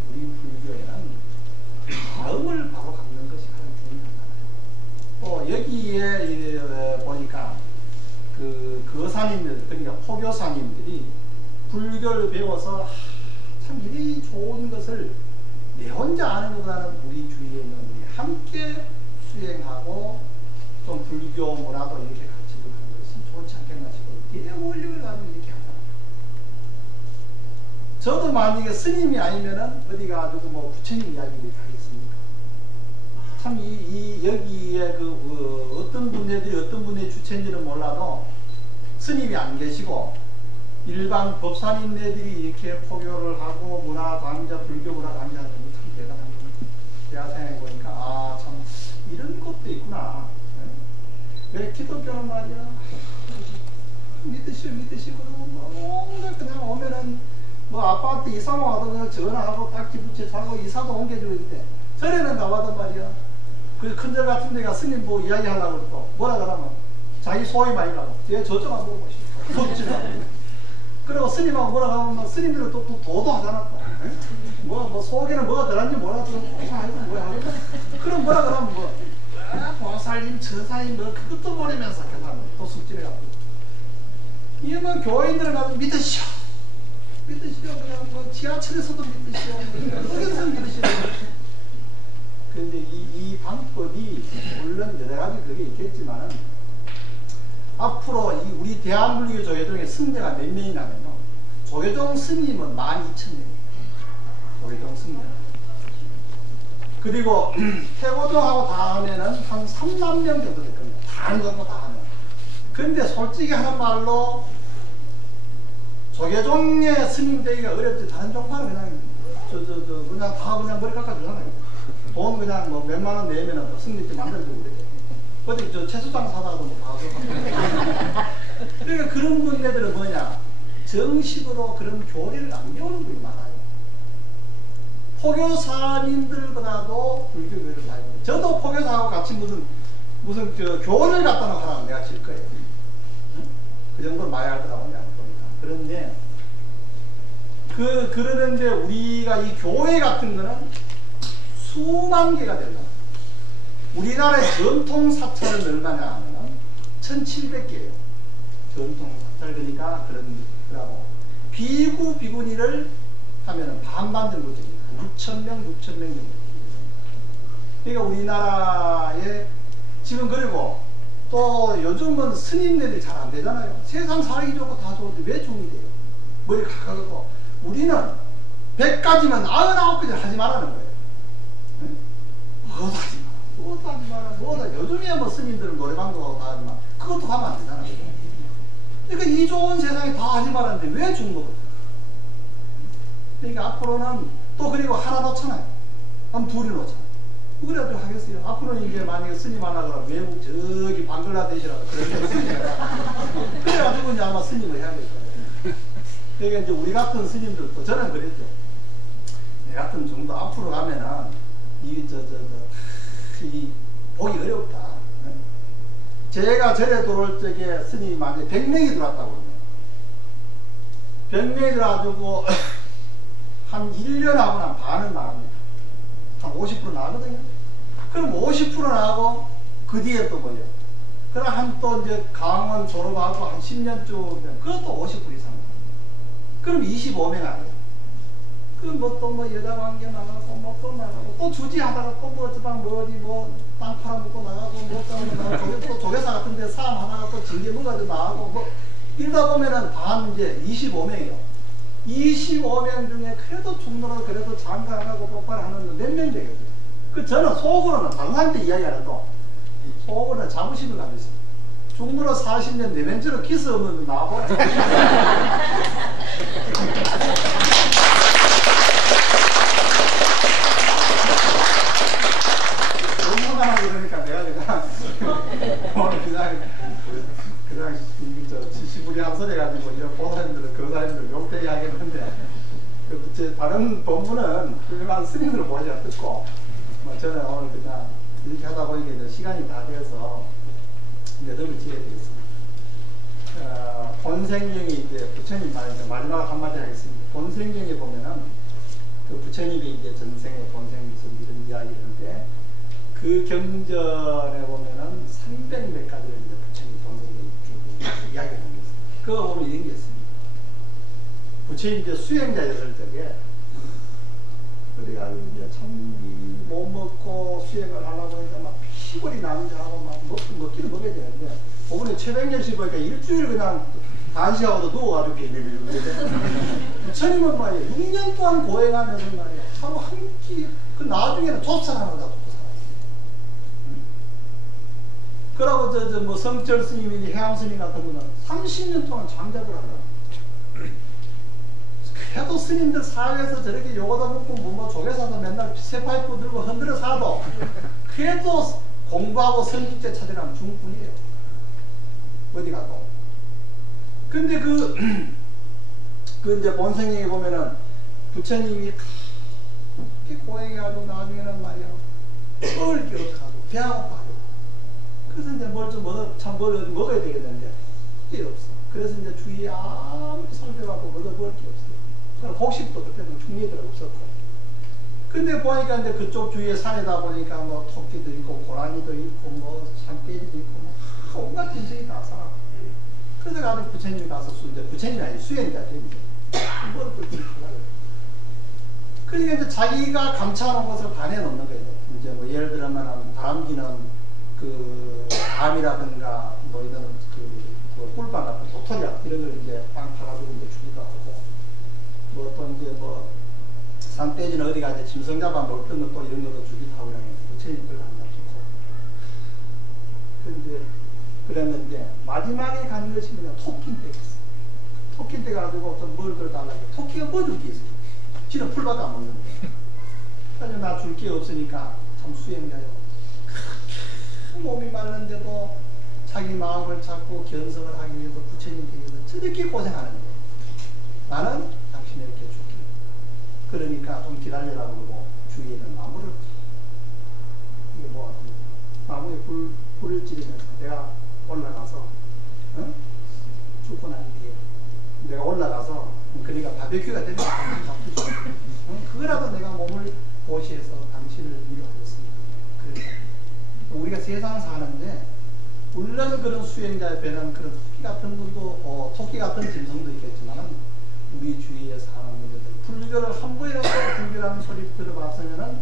우리 불교에는 마음을 바로 갖는 것이 가장 중요하잖아요. 또 여기에 보니까 거사님들, 그러니까 포교사님들이 불교를 배워서 참 이리 좋은 것을 내 혼자 아는 것보다는 우리 주위에 있는 우리 함께 수행하고 좀 불교 문화도 이렇게 가르치고 하는 것이 좋지 않겠나 싶어요. 원력을 가지고 이렇게 하잖아요. 저도 만약에 스님이 아니면은 어디 가지고 뭐 부처님 이야기를 하겠습니까? 참 여기에 어떤 분들이 어떤 분의 주체인지는 몰라도 스님이 안 계시고 일반 법사님네들이 이렇게 포교를 하고 문화 강좌, 불교 문화 강좌하는 게 참 대단한 겁니다. 제가 생각해 보니까 참 이런 것도 있구나. 왜 기독교는 말이야. 믿으시고 뭔가 그냥 오면은 뭐 아파트 이사만 와도 그냥 전화하고 딱지 붙여 자고 이사도 옮겨주고 때 절에는 가봐도 말이야. 그 큰절 같은 데가 스님 뭐 이야기하려고 또 뭐라 그러면 자기 소위 말이라고 뒤에 저쪽만 물어보시고 덥지도 그리고 스님하고 뭐라 하면 스님들은 또 도도 하잖아. 또 뭐 속에는 뭐가 들었는지 몰라도 뭐야 하고 그럼 뭐라 그러면 뭐 보살님 처사님 뭐 그것도 모르면서 그냥 또 숙지해가지고 이게 뭐 교인들을 가서 믿으시오 그냥 뭐 지하철에서도 믿으시오 어디서 믿으시오. 그런데 이 방법이 물론 여러 가지 그게 있겠지만은 앞으로 우리 대한불교 조계종의 승려가 몇 명이냐면요, 조계종 스님은 12,000명이에요. 조계종 승려. 그리고 태고종하고 다 하면은 한 3만 명 정도 될 겁니다. 다 하는 거 다 하면. 근데 솔직히 하는 말로 조계종의 스님 되기가 어렵지. 다른 종파는 그냥 그냥 다 그냥 머리 깎아주잖아요. 돈 그냥 뭐 몇만 원 내면은 스님들 만들어주고 그래. 어디 채소장 사다가도 뭐 다 하고. 그러니까 그런 분들은 뭐냐, 정식으로 그런 교리를 안 배우는 분이 많아요. 포교사님들보다도 불교교를 많이 배워요. 저도 포교사하고 같이 무슨 교원을 갖다 놓고 하라면 내가 질 거예요. 그 정도는 많이 할 거라고 내가 보니까. 그런데 그러는데 우리가 이 교회 같은 거는 수만 개가 되려나. 우리나라의 전통 사찰은 얼마냐 하면 1,700개예요. 전통 사찰. 그러니까 그러고 비구 비구니를 하면은 반반 정도 됩니다. 6,000명 정도. 그러니까 우리나라에 지금 그리고 또 요즘은 스님들이 잘 안 되잖아요. 세상 살기 좋고 다 좋은데 왜 종이 돼요? 머리 가까고. 우리는 100가지만 99가지 하지 말라는 거예요. 뭐도 하지 마라. 뭐다. 요즘이야 뭐 스님들은 노래방도 가고 다 하지만 그것도 하면 안 되잖아요. 그러니까 이 좋은 세상에 다 하지 말았는데 왜 중국을? 그러니까 앞으로는 또 그리고 하나 놓잖아요. 그럼 둘이 놓잖아요. 그래도 하겠어요. 앞으로는 이제 만약에 스님 하나 그러면 외국 저기 방글라데시라고 그런 데 있으니까 그래가지고 이제 아마 스님을 해야 될 거예요. 그러니까 이제 우리 같은 스님들도 저는 그랬죠. 내 같은 정도 앞으로 가면은 이 보기 어렵다. 제가 절에 들어올 적에 스님이 만약에 100명이 들어왔다고 그러면 100명이 들어와가지고 한 1년 하고 난 반은 나갑니다. 한 50% 나거든요. 그럼 50% 나가고 그 뒤에 또 뭐예요? 그럼 한 또 이제 강원 졸업하고 한 10년쯤 그것도 50% 이상 나갑니다. 그럼 25명 아니에요. 그 뭐 또 뭐 여자 관계 나가고 뭐 또 나가고 또 주지하다가 또 뭐 저방 뭐 어디 뭐 땅 팔아먹고 나가고 뭐 나가고 또 조계사 같은 데 싸움하다가 또 징계 뭐가지고 나가고 뭐 이러다 보면은 반 이제 25명이요. 25명 중에 그래도 중로로 그래도 장가하고 똑바로하는 몇 명 되겠어요. 그 저는 속으로는 다른 사람한테 이야기 안 해도 속으로는 자부심을 가지고 있습니다. 중로로 40년 내면처럼 기스 없는 나하고 그러니까 내가 오늘 그냥 시부리 한 소리 해가지고 이런 보살님들 거사님들 욕대 이야기했는데 제 다른 본부는 훌륭한 스님으로 보시가 듣고 뭐 저는 오늘 그냥 이렇게 하다 보니까 이제 시간이 다 돼서 이제 너무 지어야 되겠습니다. 본생경이 이제 부처님 말 이제 마지막 한마디 하겠습니다. 본생경에 보면은 그 부처님이 이제 전생의 본생에서 이런 이야기하는데 그 경전에 보면은 300몇 가지를 이제 부처님 본생에 쭉 이야기하는 게 있습니다. 그거 보면 이런 게 있습니다. 부처님 이제 수행자였을 적에 우리가 이제 참 못 먹고 수행을 하려고 하니까 막 피골이 난자하고 막 먹기는 먹어야 되는데 오늘 최백년씩 보니까 일주일 그냥 간시하고도 누워가지고 부처님은 말이에요 6년 동안 고행하면서 말이에요 하루 한 끼 그 나중에는 좁쌀 하나 다 먹고 살았어요. 그러고 뭐 성철 스님이니 해암 스님 같은 분은 30년 동안 장작을 하려고 그래도 스님들 사회에서 저렇게 요거다 먹고 뭐 조개사도 맨날 쇠파이프 들고 흔들어 사도 그래도 공부하고 성직제 찾으려면 중뿐이에요. 어디 가도. 근데 그 이제 본성에 보면은 부처님이 그렇게 고행해가지고 나중에는 말이야 먹을 게 없어가지고 배가 고파가지고 그래서 이제 뭘 좀 먹어야 되겠는데 그게 없어. 그래서 이제 주위에 아무리 살펴봐도 먹을 게 없어요. 그럼 곡식도 그때는 충리들은 없었고. 근데 보니까 이제 그쪽 주위에 산이다 보니까 뭐 토끼도 있고 고라니도 있고 뭐 산돼지도 있고 뭐 온갖 짐승이 다 살아. 그래서 가서 부처님이 가서 이제 부처님이 아니 수행자 되는데 뭘 그렇게 하려고. 그러니까 이제 자기가 감춰놓은 것을 반해 놓는 거예요. 이제 뭐 예를 들면 다람쥐는 그 암이라든가 뭐 이런 그 꿀빵 같은 도토리약 이런 걸 이제 빵 파가지고 이제 주기도 하고. 뭐 또 이제 뭐 산돼지는 어디 가서 짐승 잡아 먹던 것도 이런 것도 주기도 하고 그러는데 부처님 그걸 안 잡수고 그랬는데 마지막에 간 것이 뭐냐 토끼인떼였어. 토끼인떼 가지고 좀 뭘 더 달라고 토끼가 뭐 줄 게 있어. 지는 풀밖에 안 먹는데 그래서 나 줄 게 없으니까 참 수행자요. 큰 몸이 마르는데도 자기 마음을 잡고 견성을 하기 위해서 부처님께 위해서 저렇게 고생하는 거예요. 나는 당신에게 줄게. 그러니까 좀 기다리라고 그러고 주위에 있는 나무를 이게 뭐 나무에 불을 지르면서 내가 올라가서 죽고 난 뒤에 내가 올라가서 그러니까 바베큐가 되면 그거라도 내가 몸을 보시해서 당신을 위로하겠습니다. 그래서 우리가 세상을 사는데 물론 그런 수행자의 배는 그런 토끼 같은 분도 토끼 같은 짐승도 있겠지만은 우리 주위에 사는 분들 불교를 한 번이라도 불교라는 소리 들어봤으면은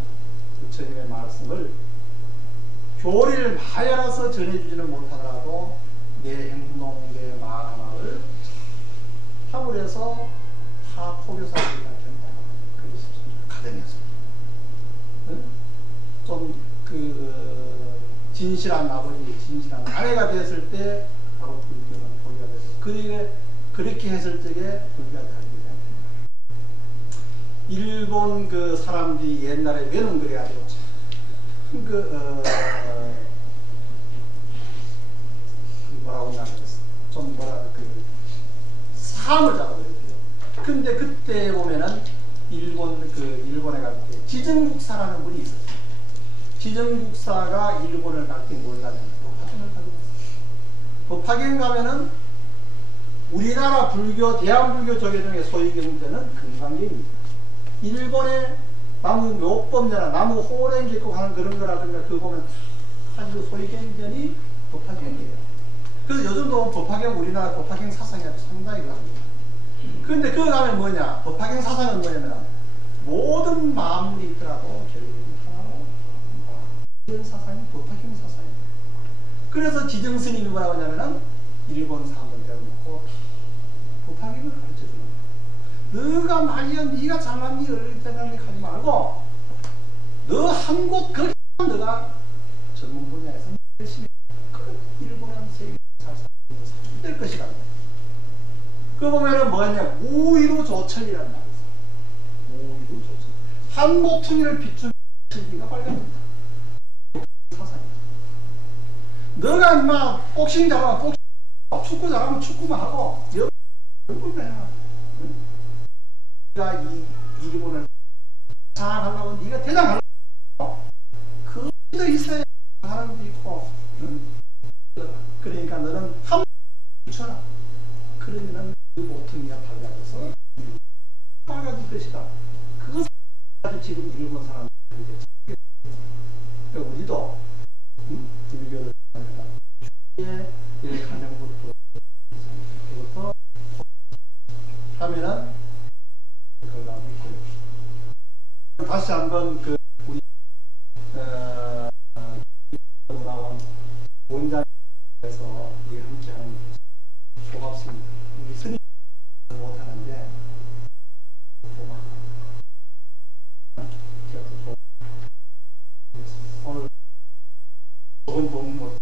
부처님의 말씀을 교리를 마야라서 전해주지는 못하더라도 내 행동, 내 말 하나를 합을 다 포교사들이가 된다. 그게 싶습니다. 가정에서. 좀 진실한 아버지, 진실한 아내가 되었을 때 바로 불교는 포교가 되고 그렇게 했을 적에 불교가 되게 됩니다. 일본 그 사람들이 옛날에 외눈 그래가지고 참 뭐라고 나그랬어. 좀 사암을 잡아버렸대요. 근데 그때 보면은 일본에 갈 때 지정국사라는 분이 있었어요. 지정국사가 일본을 갈 때 뭘 가냐면 법화경을 가지고 왔어요. 법화경 가면은 우리나라 불교, 대한불교 조계 중에 소위 경전은 금강경입니다. 일본의 나무 묘법이나 나무 호랭 깃고 하는 그런 거라든가 그거 보면 다 소위 경전이 법화경이에요. 그래서 요즘도 법화경, 우리나라 법화경 사상이 아주 상당히 강합니다. 그런데 그거 가면 뭐냐? 법화경 사상은 뭐냐면 모든 만물이 있더라도 결국은 하나로 이런 사상이 도타형 사상입니다. 그래서 지정스님이 뭐라고 하냐면은 일본 사람들 대놓고 도타형을 가르쳐주는 거야. 너가 말이야 네가 잘난 네 어릴 때는 하지 말고 너 한 곳 거기만 너가 전문 분야에서 열심히 그 일본은 세계 잘 살고 사람이 될 것이다. 그 보면은 뭐냐 우위로 조철이라는 말이 있어요. 우위로 조철. 한 모퉁이를 비추는 천리가 밝아집니다. 사상이다. 너가 인마 복싱 잘하면 복싱, 축구 잘하면 축구만 하고 연구해야. 네가 이 일본을 장하려고 네가 대장하려고 그도 있어야 하는 데 있고. 응? 그러니까 너는 한 비춰라. 그러면은 그 모퉁이가 밝아져서 밝아질 것이다. 그것을 지금 일본 사람들이 그러니까 우리도 불교를 주의 가정부터 그것부터 하면은 그걸로 있고요. 다시 한번 그 우리 나온 원장에서 우리 함께하는 고맙습니다. 우리 스님 못하는데 고맙습니다. 오늘 좋은 도움 못